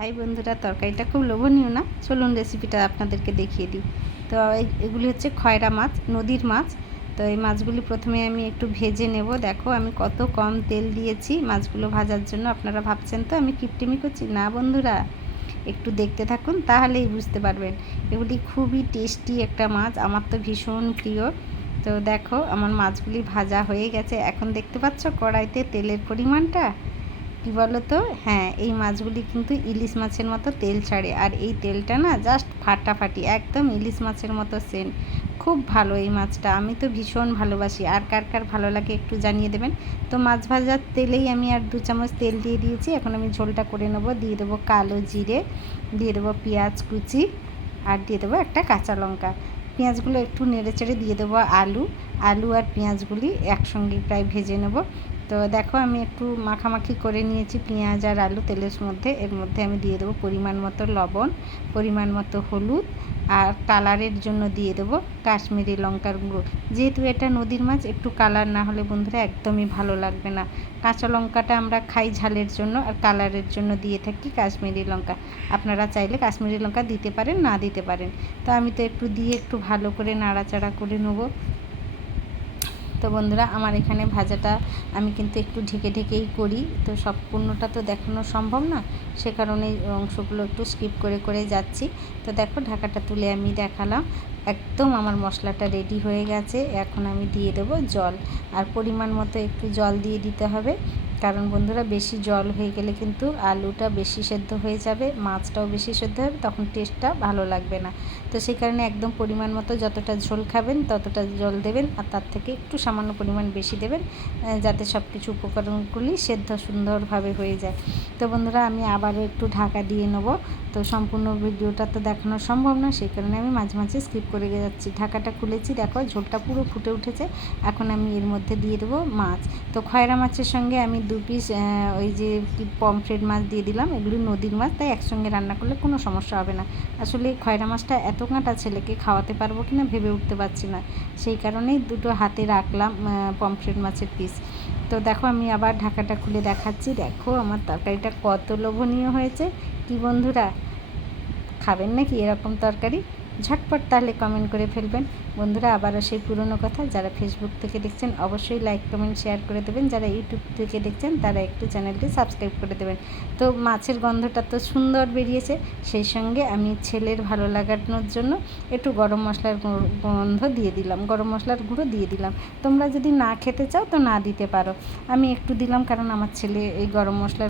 High বন্ধুরা, তরকারিটা খুব লোভনীয় না? চলুন রেসিপিটা আপনাদেরকে দেখিয়ে দিই। তো এগুলি হচ্ছে খয়রা মাছ, নদীর মাছ। তো এই মাছগুলি প্রথমে আমি একটু ভেজে নেব। দেখো আমি কত কম তেল দিয়েছি মাছগুলো ভাজার জন্য। আপনারা ভাবছেন তো আমি কিপটিমি করছি? না বন্ধুরা, একটু দেখতে থাকুন তাহলেই বুঝতে পারবেন। এগুলি খুবই টেস্টি একটা মাছ, আমার তো ভীষণ প্রিয়। তো দেখো আমার মাছগুলি ভাজা হয়ে গেছে। এখন দেখতে পাচ্ছ কড়াইতে তেলের পরিমাণটা? কী বলো তো, হ্যাঁ, এই মাছগুলি কিন্তু ইলিশ মাছের মতো তেল ছাড়ে। আর এই তেলটা না জাস্ট ফাটাফাটি, একদম ইলিশ মাছের মতো সেন্ট। খুব ভালো এই মাছটা, আমি তো ভীষণ ভালোবাসি। আর কার কার ভালো লাগে একটু জানিয়ে দেবেন। তো মাছ ভাজার তেলেই আমি আর 2 চামচ তেল দিয়ে দিয়েছি। এখন আমি ঝোলটা করে নেব। দিয়ে দেবো কালো জিরে, দিয়ে দেবো পেঁয়াজ কুচি, আর দিয়ে দেবো একটা কাঁচা লঙ্কা। পেঁয়াজগুলো একটু নেড়েচেড়ে দিয়ে দেবো আলু আর পেঁয়াজগুলি একসঙ্গে প্রায় ভেজে নেব। তো দেখো আমি একটু মাখামাখি করে নিয়েছি পেঁয়াজ আর আলু তেলের মধ্যে। এর মধ্যে আমি দিয়ে দেবো পরিমাণ মতো লবণ, পরিমাণ মতো হলুদ, আর কালারের জন্য দিয়ে দেবো কাশ্মীরি লঙ্কার গুঁড়ো। যেহেতু এটা নদীর মাছ, একটু কালার না হলে বন্ধুরা একদমই ভালো লাগবে না। কাঁচা লঙ্কাটা আমরা খাই ঝালের জন্য, আর কালারের জন্য দিয়ে থাকি কাশ্মীরি লঙ্কা। আপনারা চাইলে কাশ্মীরি লঙ্কা দিতে পারেন, না দিতে পারেন। তো আমি তো একটু দিয়ে একটু ভালো করে নাড়াচাড়া করে নেবো। তো বন্ধুরা আমার এখানে ভাজাটা আমি কিন্তু একটু ঢেকে ঢেকেই করি, তো সম্পূর্ণটা তো দেখানো সম্ভব না, সে কারণে অংশগুলো একটু স্কিপ করে করে যাচ্ছি। তো দেখো ঢাকাটা তুলে আমি দেখালাম, একদম আমার মশলাটা রেডি হয়ে গেছে। এখন আমি দিয়ে দেবো জল, আর পরিমাণ মতো একটু জল দিয়ে দিতে হবে। কারণ বন্ধুরা বেশি জল হয়ে গেলে কিন্তু আলুটা বেশি সেদ্ধ হয়ে যাবে, মাছটাও বেশি সেদ্ধ হবে, তখন টেস্টটা ভালো লাগবে না। তো সেই কারণে একদম পরিমাণ মতো যতটা ঝোল খাবেন ততটা জল দেবেন, আর তার থেকে একটু সামান্য পরিমাণ বেশি দেবেন, যাতে সব কিছু উপকরণগুলি সেদ্ধ সুন্দরভাবে হয়ে যায়। তো বন্ধুরা আমি আবারও একটু ঢাকা দিয়ে নেব। তো সম্পূর্ণ ভিডিওটা তো দেখানো সম্ভব না, সেই কারণে আমি মাঝে মাঝে স্কিপ করে যাচ্ছি। ঢাকাটা খুলেছি, দেখো ঝোলটা পুরো ফুটে উঠেছে। এখন আমি এর মধ্যে দিয়ে দেবো মাছ। তো খয়রা মাছের সঙ্গে আমি 2 পিস ওই যে পমফ্রেট মাছ দিয়ে দিলাম। এগুলি নদীর মাছ, তাই একসঙ্গে রান্না করলে কোনো সমস্যা হবে না। আসলে খয়রা মাছটা এত কাঁটা, ছেলেকে খাওয়াতে পারবো কি না ভেবে উঠতে পারছি না, সেই কারণেই দুটো হাতে রাখলাম পমফ্রেট মাছের পিস। তো দেখো আমি আবার ঢাকাটা খুলে দেখাচ্ছি। দেখো আমার তরকারিটা কত লোভনীয় হয়েছে। কি বন্ধুরা, খাবেন নাকি এরকম তরকারি? ঝটপট তাহলে কমেন্ট করে ফেলবেন। বন্ধুরা আবারও সেই পুরনো কথা, যারা ফেসবুক থেকে দেখছেন অবশ্যই লাইক কমেন্ট শেয়ার করে দেবেন, যারা ইউটিউব থেকে দেখছেন তারা একটু চ্যানেলটি সাবস্ক্রাইব করে দেবেন। তো মাছের গন্ধটা তো সুন্দর বেরিয়েছে, সেই সঙ্গে আমি ছেলের ভালো লাগানোর জন্য একটু গরম মশলার গন্ধ দিয়ে দিলাম, গরম মশলার গুঁড়ো দিয়ে দিলাম। তোমরা যদি না খেতে চাও তো না দিতে পারো, আমি একটু দিলাম কারণ আমার ছেলে এই গরম মশলার